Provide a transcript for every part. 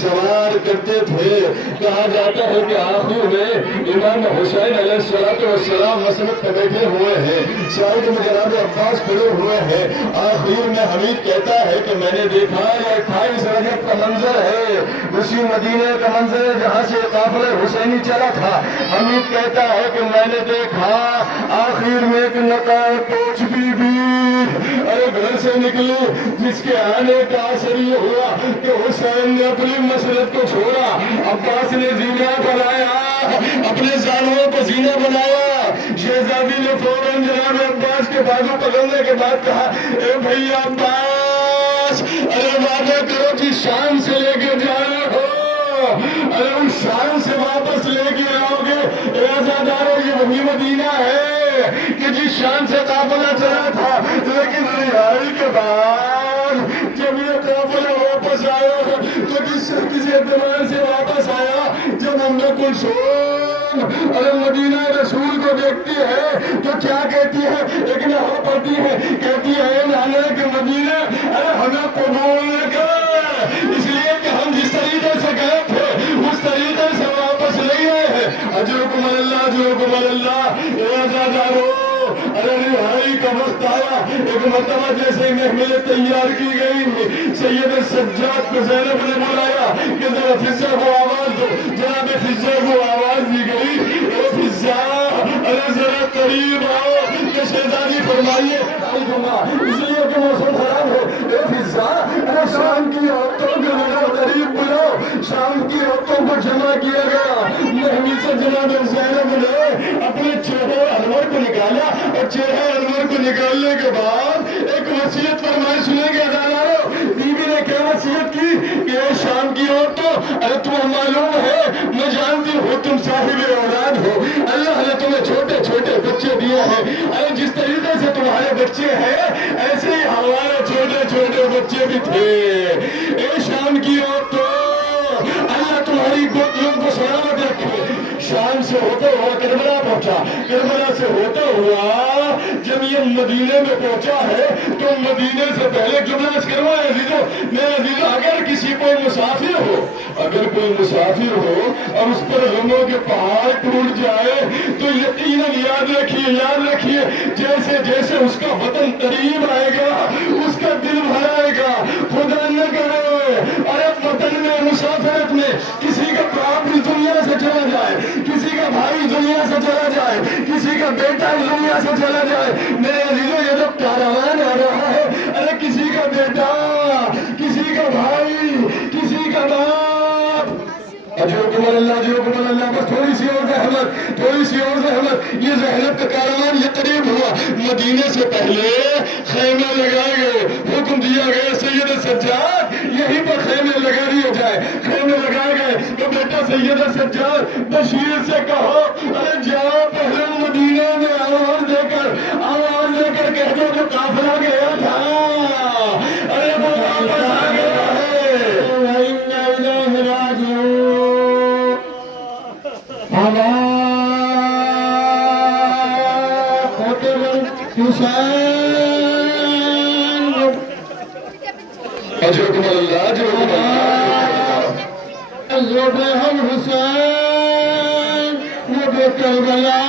سوار کرتے تھے. کہا جاتا ہے کہ آخر میں امام حسین علیہ السلام مسند پہ بیٹھے ہوئے ہیں, سائڈ میں جناب عباس کھڑے ہوئے ہیں. آخر میں حمید کہتا ہے کہ میں نے دیکھا یہ 28 رجب کا منظر ہے, اسی مدینے کا منظر ہے جہاں سے قافلہ حسینی چلا تھا. حمید کہتا ہے کہ میں نے دیکھا آخر میں ایک نقاب پوچھ بی بی ارے گھر سے نکلی, جس کے آنے کا اثر یہ ہوا کہ حسین نے اپنی مسجد کو چھوڑا, عباس نے زینہ بنایا, اپنے زانوں کو زینہ بنایا. شہزادی نے فوراً جناب عباس کے بازو پکڑنے کے بعد کہا اے بھائی عباس, ارے وعدہ کرو جس شام سے لے کے جا رہے ہو, ارے اس شام سے واپس لے کے آؤ گے. اے عزادارو, یہ وہی مدینہ ہے کہ جس شان سے قافلہ چلا تھا, لیکن رہائی کے بعد جب یہ قافلہ واپس آیا تو کسی اعتبار سے واپس آیا جب ہم نے کلثوم ارے مدینہ رسول کو دیکھتی ہے تو کیا کہتی ہے, ایک نحو پڑھتی ہے, کہتی ہے نانے کے مدینہ ارے ہمیں قبول نہ کر, اس لیے کہ ہم جس طریقے سے گئے تھے اس طریقے سے واپس نہیں آئے ہیں. اجرکم اللہ, اجرکم اللہ. اے عزادارو, ارے رہائی کا وقت آیا. ایک مرتبہ جیسے محمل تیار کی گئی, سید سجاد کو زینب نے بلایا کہ ذرا فضہ کو آواز دو. جناب فضہ کو آواز دی گئی, اے فضہ ارے ذرا قریب آؤ کہ شہزادی فرمائیے. اس لیے کہ موسم خراب ہو. اے فضہ ارے شام کی عورتوں کو ذرا قریب بلاؤ. شام کی عورتوں کو جمع کیا گیا. محمل سے جناب زینب نے اپنے چہرے انور کو نکالا, اور چہرے انور کو نکالنے کے بعد ایک وصیت فرمائی. سنیں گے عزادارو, بیوی نے کیا وصیت کی کہ اے شام کی عورتوں, ارے تمہیں معلوم ہے میں جانتی ہوں تم صاحب اولاد ہو, اللہ نے تمہیں چھوٹے چھوٹے بچے دیے ہیں. ارے جس طریقے سے تمہارے بچے ہیں ایسے ہی ہمارے چھوٹے چھوٹے بچے بھی تھے. اے شام کی عورتوں, اللہ تمہاری گوتیوں کو سلامت رکھے. شام سے ہوتا ہوا کربلا پہنچا. کربلا سے ہوتا ہوا جب یہ مدینے میں پہنچا ہے تو مدینے سے پہلے جملہ کروا ہے عزیزو, میں عزیزو اگر کسی کوئی مسافر ہو, اگر کوئی مسافر ہو اور اس پر غموں کے پہاڑ ٹوٹ جائے تو یقیناً یاد رکھیے جیسے جیسے اس کا وطن قریب آئے گا اس کا دل بھرائے گا. خدا نہ کرے ارے وطن میں مسافرت میں کسی کا باپ اس دنیا سے چلا جائے, کسی کا بھائی دنیا سے چلا جائے, کسی کا بیٹا اس دنیا سے چلا جائے. میرے عزیزو یہ جو کاروان آ رہا ہے, ارے کسی کا بیٹا, کسی کا بھائی, کسی کا باپ, اجرکم اللہ, اجرکم اللہ. بس تھوڑی سی اور زحمت, تھوڑی سی اور زحمت. یہ زحمت کا کاروان یہ قریب ہوا. مدینے سے پہلے خیمے لگائے گئے, حکم دیا گیا سید سجاد یہیں پر خیمے لگا دیے جائے. خیمے لگائے گئے تو بیٹا سید سجاد بشیر سے کہو ارے جاؤ پہلے مدینے میں آواز دے کر کہہ دو جو قافلہ گیا تھا ارے وہ واپس آ گیا ہے. اجرکم اللہ, اجرکم اللہ. ہم حسین وہ کربلا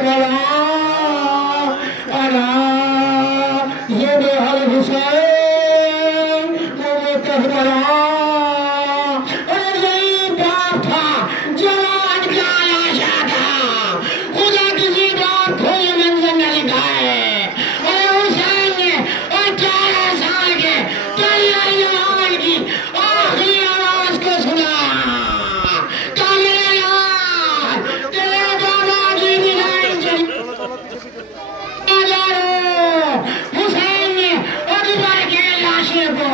کربلا انا ذبح الحسین قوم کربلا اور یہی باپ تھا جوان کا لاشا تھا خدا کسی باپ کو یہ منظر نہ دکھائے اور حسین نے 18 سال کے تیار جوان کی آخری آواز کو سنا حسین نے اکبر کے لاشے کو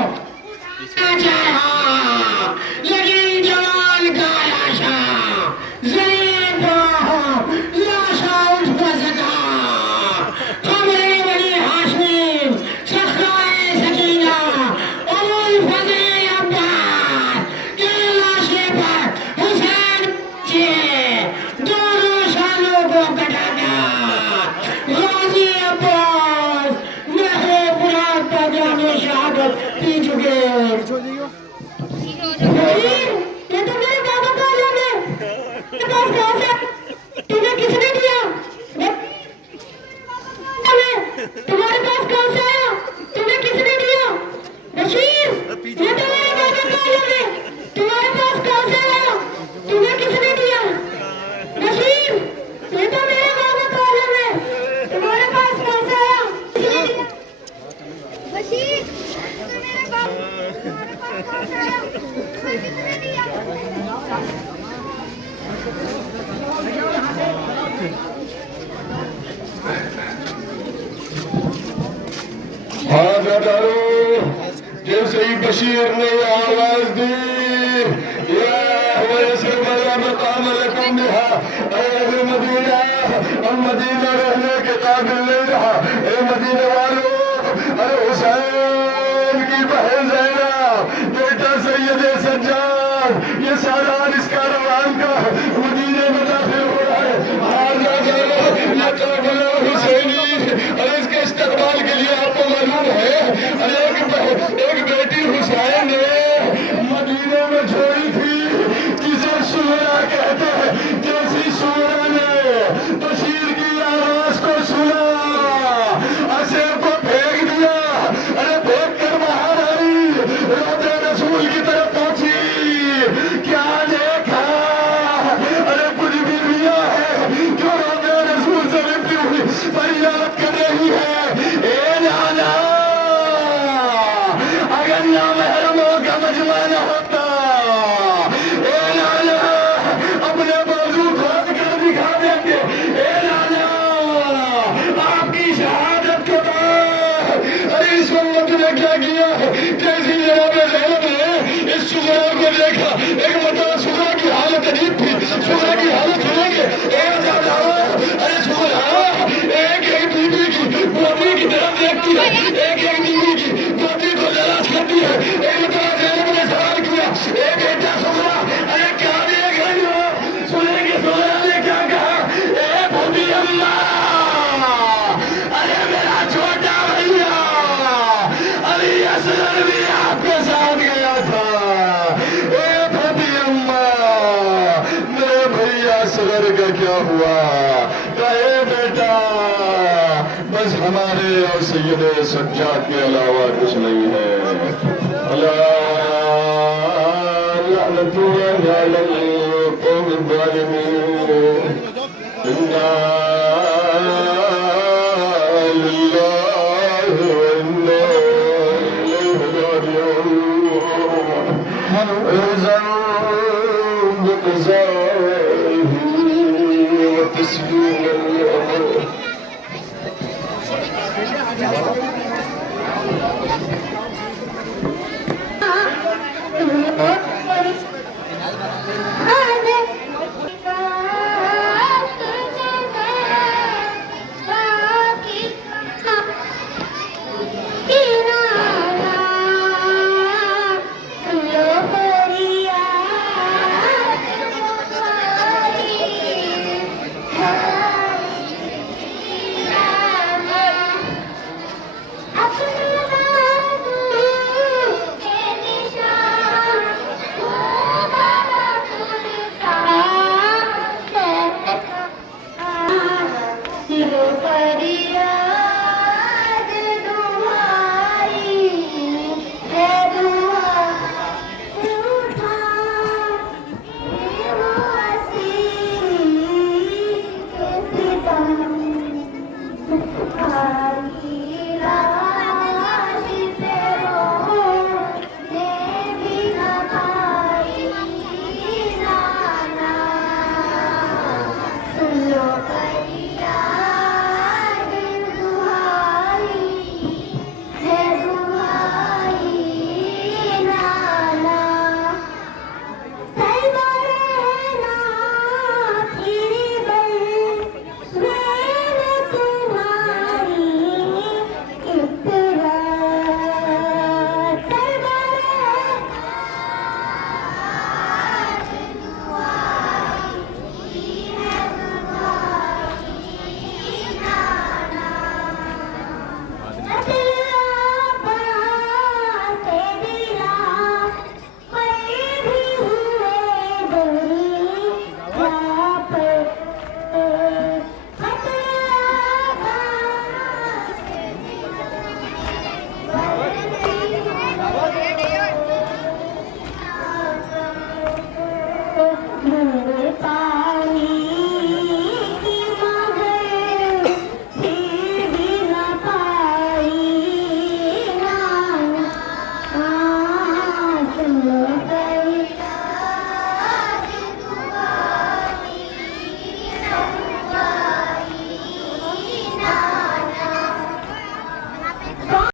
چاہا لیکن جوان کا لاشا زمین پر لاشا اٹھ نہ سکا قمر بنی ہاشم صخرۂ سکینہ ام الفضل عباس کے لاشے پر حسین کے دونوں شانوں کو کٹا گیا غازی عباس نہر فرات پر جان شہادت پی چکے یہ تو میرے بابا کا علم ہے میرے پاس کہاں سے تمہیں کس نے دیا تمہارے پاس کہاں سے آیا تمہیں کس نے دیا بشیر یہ تو میرے بابا کا علم ہے تمہارے پاس کہاں سے آیا تمہیں کس نے دیا بشیر یہ تو میرے بابا کا علم ہے تمہارے پاس کہاں سے آیا بشیر میرے باپ تمہارے پاس کہاں سے آیا تمہیں کس نے دیا ہاتھ ہٹارو جیسے ہی بشیر نے آواز دی یا ویسر بلا مقام لکم بہا اے اہل مدینہ اب مدینہ رہنے کے قابل نہیں رہا اے مدینہ والو ارے حسین کی بہن زینب بیٹا سید سجاد یہ سالان اس کاروان کا مدینہ میں داخل ہو رہا ہے آج آجانا یہ قابلہ حسینی اور اس کے استقبال کے لیے آپ کو معلوم ہے ایک بیٹی حسین نے مدینہ میں چھوڑی تھی جسے سورا کہتے ہیں جیسی سورا نے بشیر کی آواز کو سنا اسے کو پھینک دیا ارے پھینک کر باہر آئی روضہ رسول کی طرف پہنچی کیا دیکھا ارے کچھ بیویاں ہیں جو روضہ رسول سے لپٹی ہوئی فریاد کر رہی ہے اے نانا اگر نامحرموں کا مجمع نہ ہوتا اے نانا اپنے بازو کھول کر دکھا دیتے اے نانا آپ کی شہادت کے بعد ارے اس امت نے کیا کیا کیسی جناب زینب نے اس سغرا کو دیکھا ایک مرتبہ سغرا کی حالت عجیب تھی سغرا کی حالت سنیں گے ارے سغرا ایک بیوی کی پوتی کی طرف دیکھتی ہے ایک بیوی کی پوتی کو جلاش کرتی ہے ایک مرتبہ زینب نے سوال کیا اے بیٹا سغرا ارے کیا دیکھ رہی ہو سنیں گے سغرا نے کیا کہا اے بھوبی اماں ارے میرا چھوٹا بھیا علی اصغر بھی آپ کے ساتھ گیا تھا اے بھوبی اماں میرے بھیا اصغر کا کیا ہوا کہے بیٹا بس ہمارے اور سید سجاد کے علاوہ کچھ نہیں ہے لعنت اللہ علی القوم الظالمین انا للہ وانا الیہ راجعون اعزم بقضائه وتسليم الامر کی حوصلہ